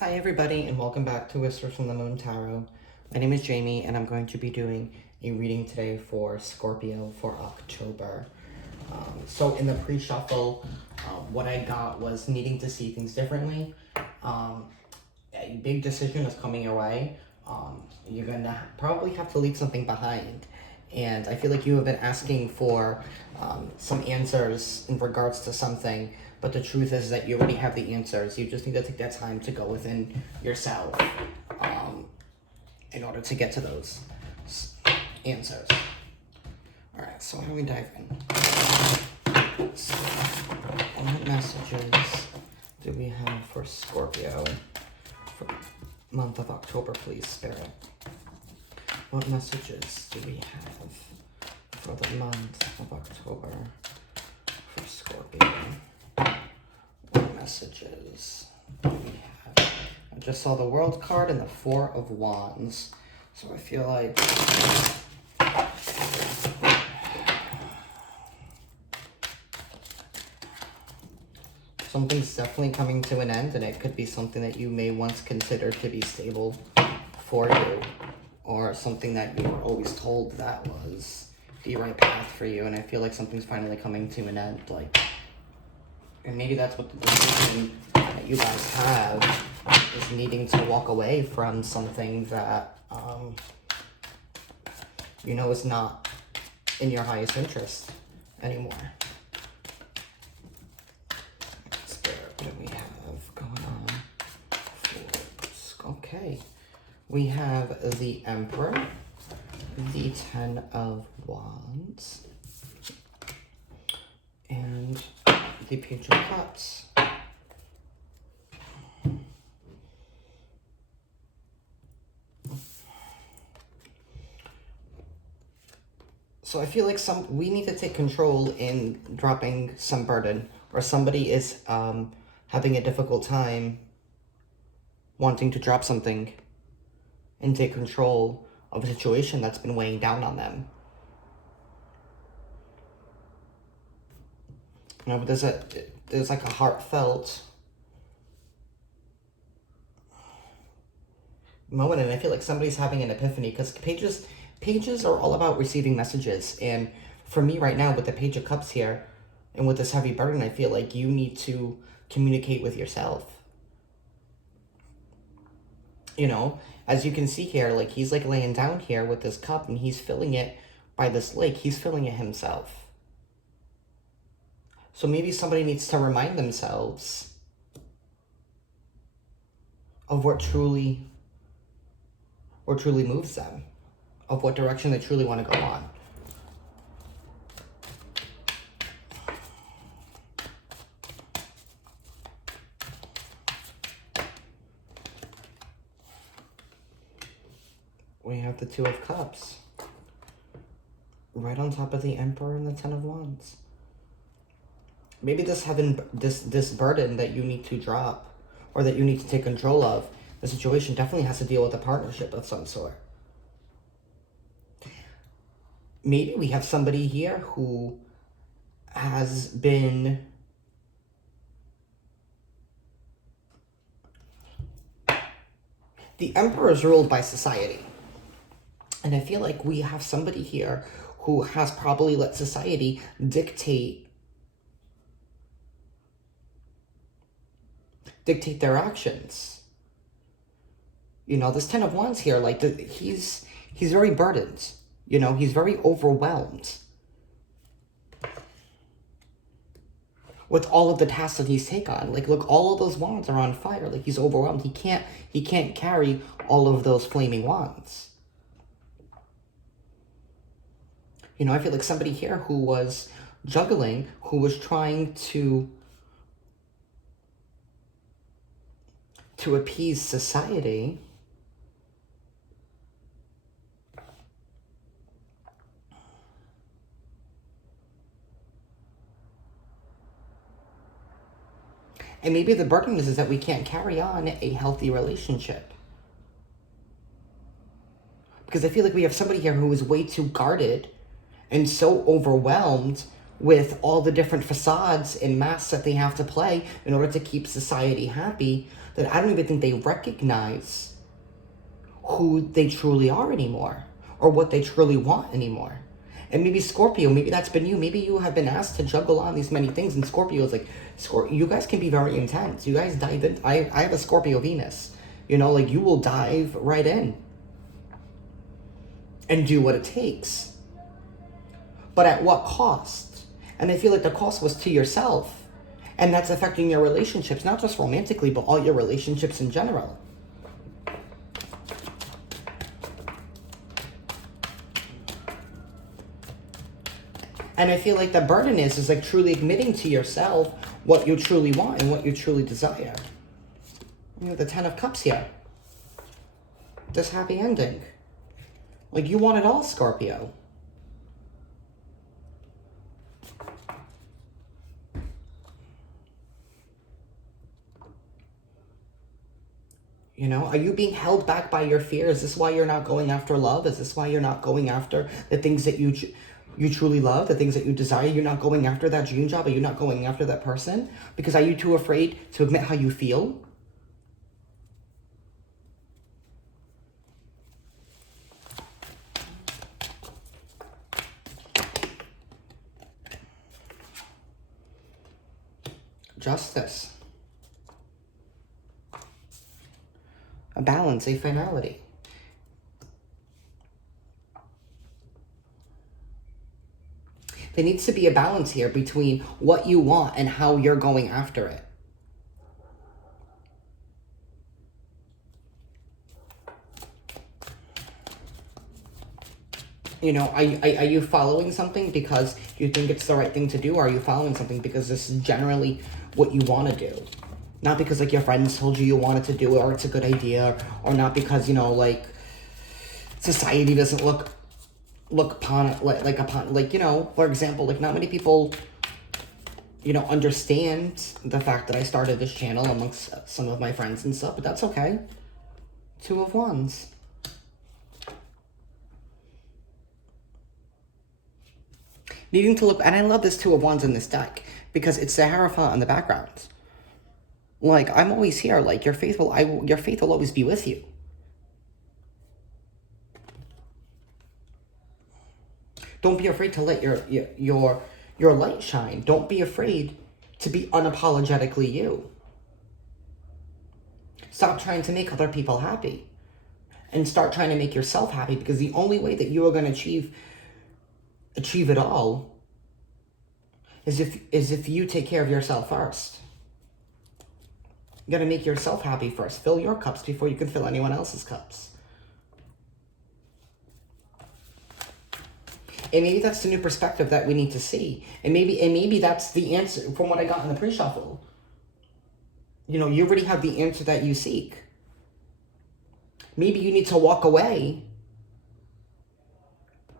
Hi everybody and welcome back to Whispers from the Moon Tarot. My name is Jamie and I'm going to be doing a reading today for Scorpio for October. So in the pre-shuffle, what I got was needing to see things differently. A big decision is coming your way. You're gonna probably have to leave something behind. And I feel like you have been asking for some answers in regards to something, but the truth is that you already have the answers. You just need to take that time to go within yourself in order to get to those answers. All right, so how do we dive in? So, what messages do we have for Scorpio for the month of October, please, Spirit? What messages do we have for the month of October for Scorpio? What messages do we have? I just saw the World card and the Four of Wands. So I feel like something's definitely coming to an end, and it could be something that you may once consider to be stable for you, or something that you were always told that was the right path for you, and I feel like something's finally coming to an end, and maybe that's what the decision that you guys have is, needing to walk away from something that, you know, is not in your highest interest anymore. Spirit, what do we have going on? Okay. We have the Emperor, the Ten of Wands, and the Page of Cups. So I feel like we need to take control in dropping some burden, or somebody is having a difficult time wanting to drop something and take control of a situation that's been weighing down on them. You know, but there's like a heartfelt moment, and I feel like somebody's having an epiphany, because pages are all about receiving messages, and for me right now with the Page of Cups here and with this heavy burden, I feel like you need to communicate with yourself. You know, as you can see here, like he's like laying down here with this cup and he's filling it by this lake. He's filling it himself. So maybe somebody needs to remind themselves of what truly moves them, of what direction they truly want to go on. We have the Two of Cups right on top of the Emperor and the Ten of Wands. Maybe this burden that you need to drop, or that you need to take control of, the situation definitely has to deal with a partnership of some sort. Maybe we have somebody here who has been the Emperor is ruled by society. And I feel like we have somebody here who has probably let society dictate their actions. You know, this Ten of Wands here, like he's very burdened. You know, he's very overwhelmed with all of the tasks that he's taken on. Like, look, all of those wands are on fire. Like, he's overwhelmed. He can't carry all of those flaming wands. You know, I feel like somebody here who was juggling, who was trying to appease society, and maybe the burden is that we can't carry on a healthy relationship. Because I feel like we have somebody here who is way too guarded and so overwhelmed with all the different facades and masks that they have to play in order to keep society happy, that I don't even think they recognize who they truly are anymore or what they truly want anymore. And maybe Scorpio, maybe that's been you. Maybe you have been asked to juggle on these many things, and Scorpio is like, you guys can be very intense. You guys dive in. I have a Scorpio Venus. You know, like, you will dive right in and do what it takes. But at what cost? And I feel like the cost was to yourself. And that's affecting your relationships, not just romantically, but all your relationships in general. And I feel like the burden is like truly admitting to yourself what you truly want and what you truly desire. You know, the 10 of Cups here. This happy ending. Like, you want it all, Scorpio. You know, are you being held back by your fear? Is this why you're not going after love? Is this why you're not going after the things that you truly love, the things that you desire? You're not going after that dream job? Are you not going after that person? Because are you too afraid to admit how you feel? Justice. A balance, a finality. There needs to be a balance here between what you want and how you're going after it. You know, are you following something because you think it's the right thing to do? Or are you following something because this is generally what you want to do? Not because, like, your friends told you wanted to do it, or it's a good idea, or not because, you know, like, society doesn't look upon it, like, you know, for example, like, not many people, you know, understand the fact that I started this channel amongst some of my friends and stuff, but that's okay. 2 of Wands. Needing to look, and I love this 2 of Wands in this deck, because it's the Hierophant in the background. Like, I'm always here. Like, your faith will always be with you. Don't be afraid to let your light shine. Don't be afraid to be unapologetically you. Stop trying to make other people happy, and start trying to make yourself happy, because the only way that you are going to achieve it all is if you take care of yourself first. You got to make yourself happy first. Fill your cups before you can fill anyone else's cups. And maybe that's the new perspective that we need to see. And maybe that's the answer from what I got in the pre-shuffle. You know, you already have the answer that you seek. Maybe you need to walk away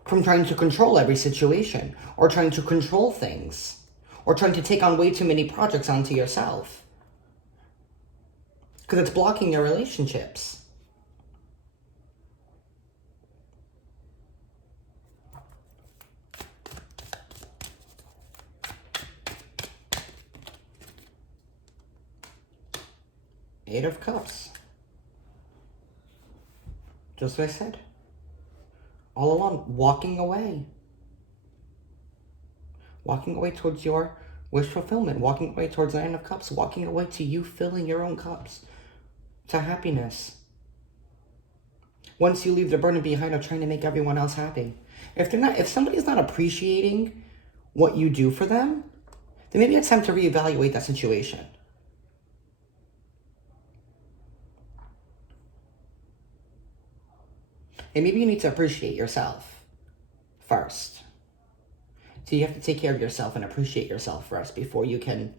from trying to control every situation, or trying to control things, or trying to take on way too many projects onto yourself. Because it's blocking your relationships. Eight of Cups. Just what I said. All along, walking away. Walking away towards your wish fulfillment. Walking away towards 9 of Cups. Walking away to you filling your own cups. To happiness. Once you leave the burden behind of trying to make everyone else happy. If somebody's not appreciating what you do for them, then maybe it's time to reevaluate that situation. And maybe you need to appreciate yourself first. So you have to take care of yourself and appreciate yourself first before you can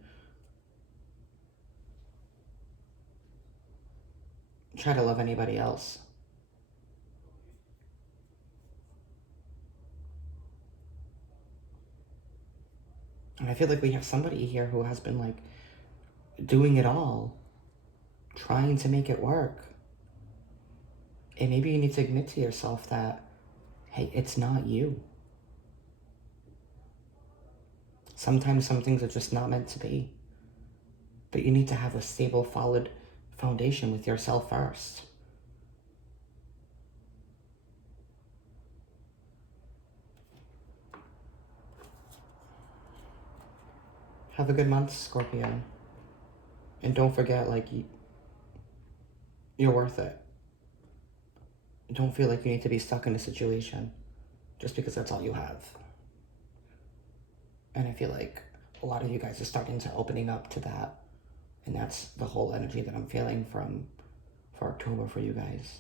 try to love anybody else. And I feel like we have somebody here who has been, like, doing it all, trying to make it work. And maybe you need to admit to yourself that, hey, it's not you. Sometimes some things are just not meant to be. But you need to have a stable, solid foundation with yourself first. Have a good month, Scorpio. And don't forget, like, you're worth it. Don't feel like you need to be stuck in a situation just because that's all you have. And I feel like a lot of you guys are starting to opening up to that. And that's the whole energy that I'm feeling for October for you guys.